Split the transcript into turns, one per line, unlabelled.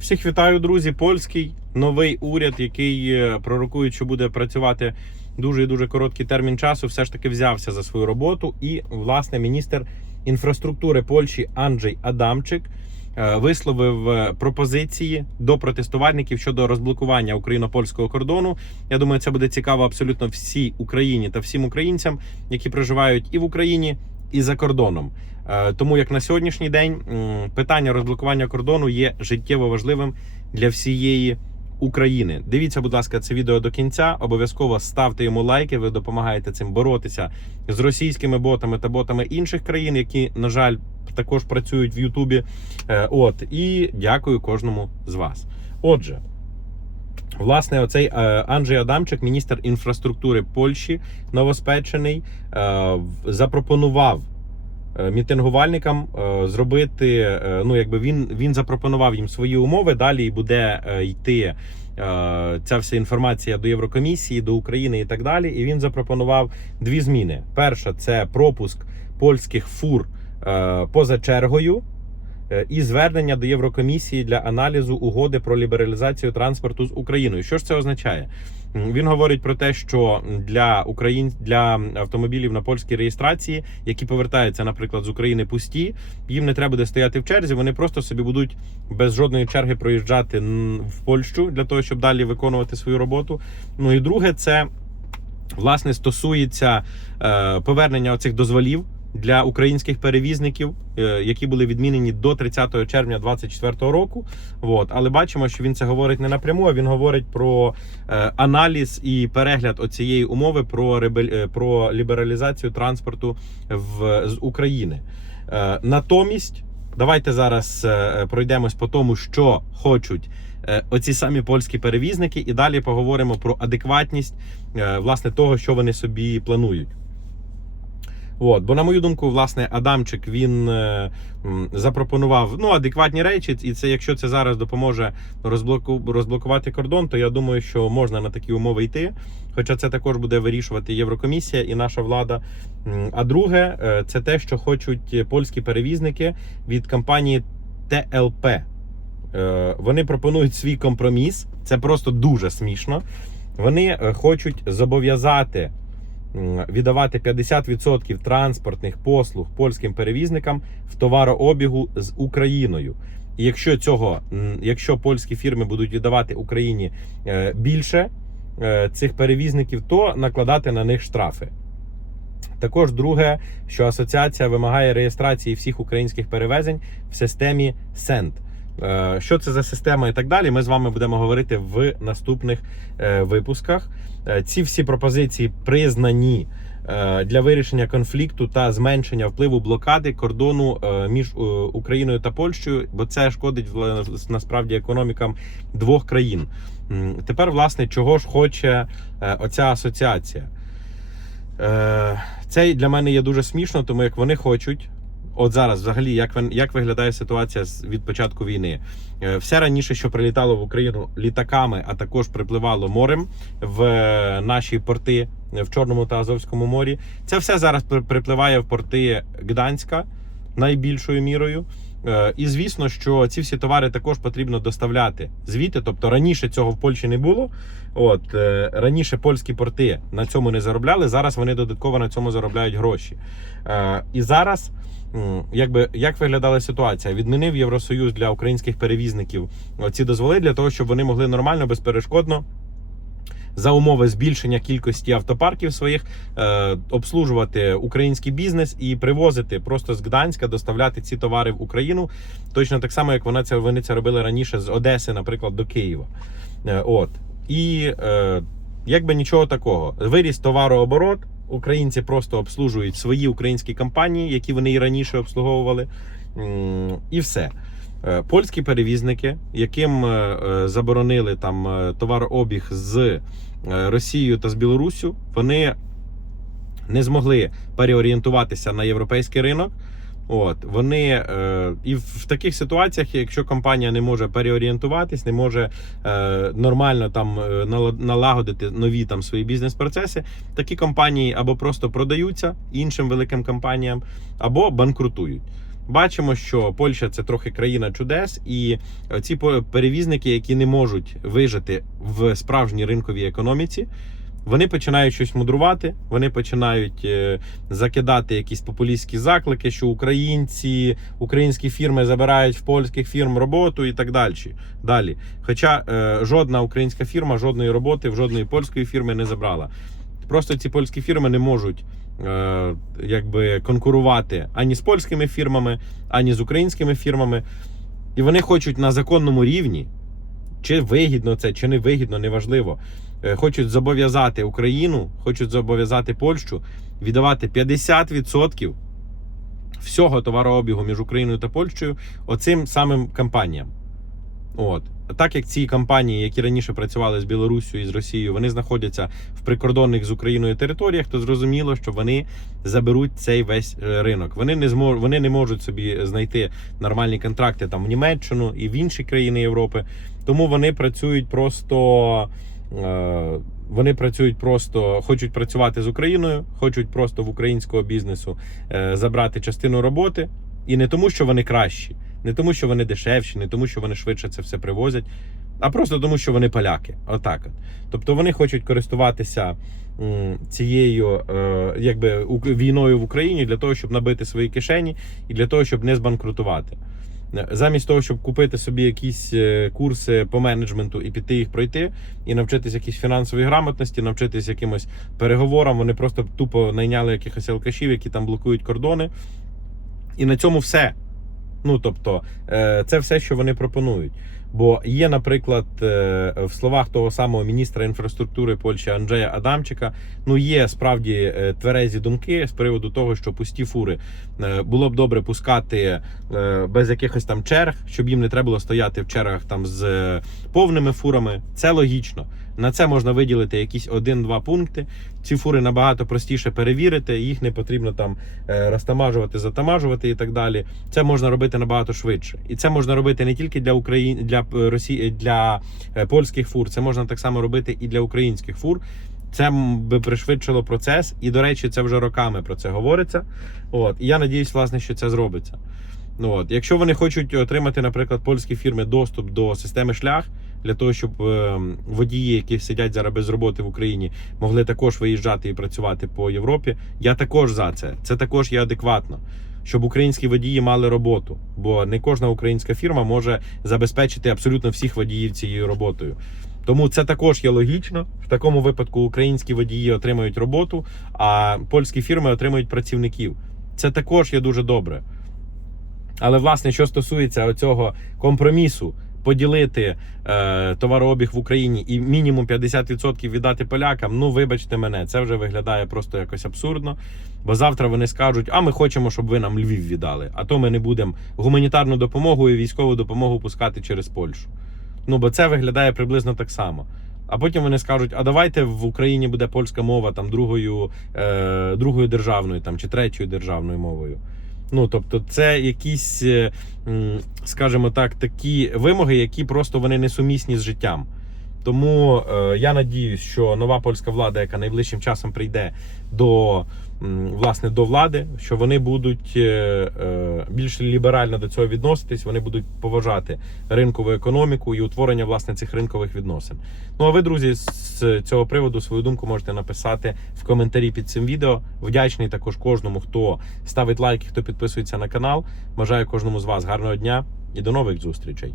Всіх вітаю, друзі. Польський новий уряд, який е, пророкують, що буде працювати дуже і дуже короткий термін часу, все ж таки взявся за свою роботу. І власне міністр інфраструктури Польщі Анджей Адамчик е, висловив е, пропозиції до протестувальників щодо розблокування україно-польського кордону. Я думаю, це буде цікаво абсолютно всій Україні та всім українцям, які проживають і в Україні, і за кордоном. Е, Тому як на сьогоднішній день питання розблокування кордону є життєво важливим для всієї України. Дивіться, будь ласка, це відео до кінця. Обов'язково ставте йому лайки. Ви допомагаєте цим боротися з російськими ботами та ботами інших країн, які, на жаль, також працюють в Ютубі. Е, От і дякую кожному з вас. Отже. Власне, оцей е, Анджей Адамчик, міністр інфраструктури Польщі, новоспечений, е, запропонував е, мітингувальникам зробити. Ну, якби він, він запропонував їм свої умови. Далі буде йти ця вся інформація до Єврокомісії, до України і так далі. І він запропонував дві зміни: перша це пропуск польських фур поза чергою. Е, І звернення до Єврокомісії для аналізу угоди про лібералізацію транспорту з Україною. Що ж це означає? Він говорить про те, що для україн... для автомобілів на польській реєстрації, які повертаються, наприклад, з України пусті, їм не треба буде стояти в черзі. Вони просто собі будуть без жодної черги проїжджати в Польщу для того, щоб далі виконувати свою роботу. Ну і друге, це власне стосується е, повернення оцих дозволів. Для українських перевізників, е, які були відмінені до 30 червня 2024 року, От. але бачимо, що він це говорить не напряму, а він говорить про е, аналіз і перегляд оцієї умови про е, про лібералізацію транспорту в з України. Натомість, давайте зараз пройдемось по тому, що хочуть. Оці самі польські перевізники, і далі поговоримо про адекватність власне того, що вони собі планують. От, бо на мою думку, власне, Адамчик він е, запропонував ну адекватні речі, і це якщо це зараз допоможе розблоку розблокувати кордон, то я думаю, що можна на такі умови йти. Хоча це також буде вирішувати Єврокомісія і наша влада. А друге, е, це те, що хочуть польські перевізники від компанії ТЛП. Е, Вони пропонують свій компроміс. Це просто дуже смішно. Вони хочуть зобов'язати віддавати 50% транспортних послуг польським перевізникам в товарообігу з Україною. І якщо цього, якщо польські фірми будуть віддавати Україні е, більше е, цих перевізників, то накладати на них штрафи. Також друге, що асоціація вимагає реєстрації всіх українських перевезень в системі SEND. Е, Що це за система і так далі, ми з вами будемо говорити в наступних е, випусках. Е, Ці всі пропозиції признані для вирішення конфлікту та зменшення впливу блокади кордону між Україною та Польщею, бо це шкодить насправді економікам двох країн. Тепер, власне, чого ж хоче оця асоціація? Це для мене є дуже смішно, тому як вони хочуть. От зараз, взагалі, як як виглядає ситуація від початку війни? Е, Все раніше, що прилітало в Україну літаками, а також припливало морем в е, наші порти в Чорному та Азовському морі. Це все зараз припливає в порти Гданська найбільшою мірою. Е, І звісно, що ці всі товари також потрібно доставляти звідти. Тобто раніше цього в Польщі не було. От е, раніше польські порти на цьому не заробляли. Зараз вони додатково на цьому заробляють гроші. Е, І зараз, якби як виглядала ситуація, відмінив Євросоюз для українських перевізників ці дозволи для того, щоб вони могли нормально безперешкодно. За умови збільшення кількості автопарків своїх е, обслужувати український бізнес і привозити просто з Гданська, доставляти ці товари в Україну, точно так само, як вона це вони це робили раніше з Одеси, наприклад, до Києва. Е, от і е, якби нічого такого. Виріс товарооборот. Українці просто обслужують свої українські компанії, які вони і раніше обслуговували. І все. Е, Польські перевізники, яким е, е, заборонили там товарообіг з Росією та з Білоруссю, вони не змогли переорієнтуватися на європейський ринок. От вони е, і в, таких ситуаціях, якщо компанія не може переорієнтуватись, не може е, нормально там е, налагодити нові там свої бізнес-процеси, такі компанії або просто продаються іншим великим компаніям, або банкрутують. Бачимо, що Польща це трохи країна чудес, і ці перевізники, які не можуть вижити в справжній ринковій економіці, вони починають щось мудрувати, вони починають е, закидати якісь популістські заклики, що українці, українські фірми забирають в польських фірм роботу і так далі. Далі. Хоча е, жодна українська фірма жодної роботи в жодної польської фірми не забрала. Просто ці польські фірми не можуть е, якби конкурувати ані з польськими фірмами, ані з українськими фірмами. І вони хочуть на законному рівні, чи вигідно це, чи не вигідно, неважливо. Е, Хочуть зобов'язати Україну, хочуть зобов'язати Польщу віддавати 50% всього товарообігу між Україною та Польщею оцим самим компаніям. От. Так як ці компанії, які раніше працювали з Білоруссю і з Росією, вони знаходяться в прикордонних з Україною територіях, то зрозуміло, що вони заберуть цей весь е, ринок. Вони не змож, вони не можуть собі знайти нормальні контракти там в Німеччину і в інші країни Європи. Тому вони працюють просто. Е, Вони працюють просто, хочуть працювати з Україною, хочуть просто в українського бізнесу е, забрати частину роботи, і не тому, що вони кращі, не тому, що вони дешевші, не тому, що вони швидше це все привозять, а просто тому, що вони поляки. Отак. От. Тобто вони хочуть користуватися цією е, якби війною в Україні для того, щоб набити свої кишені і для того, щоб не збанкрутувати. Е, Замість того, щоб купити собі якісь е, курси по менеджменту і піти їх пройти, і навчитись якійсь фінансовій грамотності, навчитись якимось переговорам, вони просто тупо найняли якихось алкашів, які там блокують кордони. І на цьому все. Ну тобто, е, це все, що вони пропонують. Бо є, наприклад, е, в словах того самого міністра інфраструктури Польщі Анджея Адамчика, ну є справді е, тверезі думки з приводу того, що пусті фури е, було б добре пускати без якихось там черг, щоб їм не треба було стояти в чергах там з повними фурами. Це логічно. На це можна виділити якісь один-два пункти. Ці фури набагато простіше перевірити, їх не потрібно там розтамажувати, затамажувати і так далі. Це можна робити набагато швидше. І це можна робити не тільки для Україн... для е, Росії, для е, польських фур, це можна так само робити і для українських фур. Це би пришвидшило процес, і до речі, це вже роками про це говориться. От і я надіюсь, власне, що це зробиться. Ну от, якщо вони хочуть отримати, наприклад, польські фірми доступ до системи шлях для того, щоб е, водії, які сидять зараз без роботи в Україні, могли також виїжджати і працювати по Європі. Я також за це. Це також є адекватно. Щоб українські водії мали роботу, бо не кожна українська фірма може забезпечити абсолютно всіх водіїв цією роботою. Тому це також є логічно. В такому випадку українські водії отримають роботу, а польські фірми отримують працівників. Це також є дуже добре. Але власне, що стосується цього компромісу, поділити е, товарообіг в Україні і мінімум 50% віддати полякам, ну вибачте мене, це вже виглядає просто якось абсурдно. Бо завтра вони скажуть, а ми хочемо, щоб ви нам Львів віддали. А то ми не будемо гуманітарну допомогу і військову допомогу пускати через Польщу. Ну бо це виглядає приблизно так само. А потім вони скажуть: а давайте в Україні буде польська мова там другою, е, другою державною там чи третьою державною мовою. Ну тобто, це якісь, е, скажімо так, такі вимоги, які просто вони несумісні з життям. Тому е, я надіюсь, що нова польська влада, яка найближчим часом прийде до власне до влади, що вони будуть е, е, більш ліберально до цього відноситись, вони будуть поважати ринкову економіку і утворення власне цих ринкових відносин. Ну а ви, друзі, з цього приводу свою думку можете написати в коментарі під цим відео. Вдячний також кожному, хто ставить лайки, хто підписується на канал. Бажаю кожному з вас гарного дня і до нових зустрічей.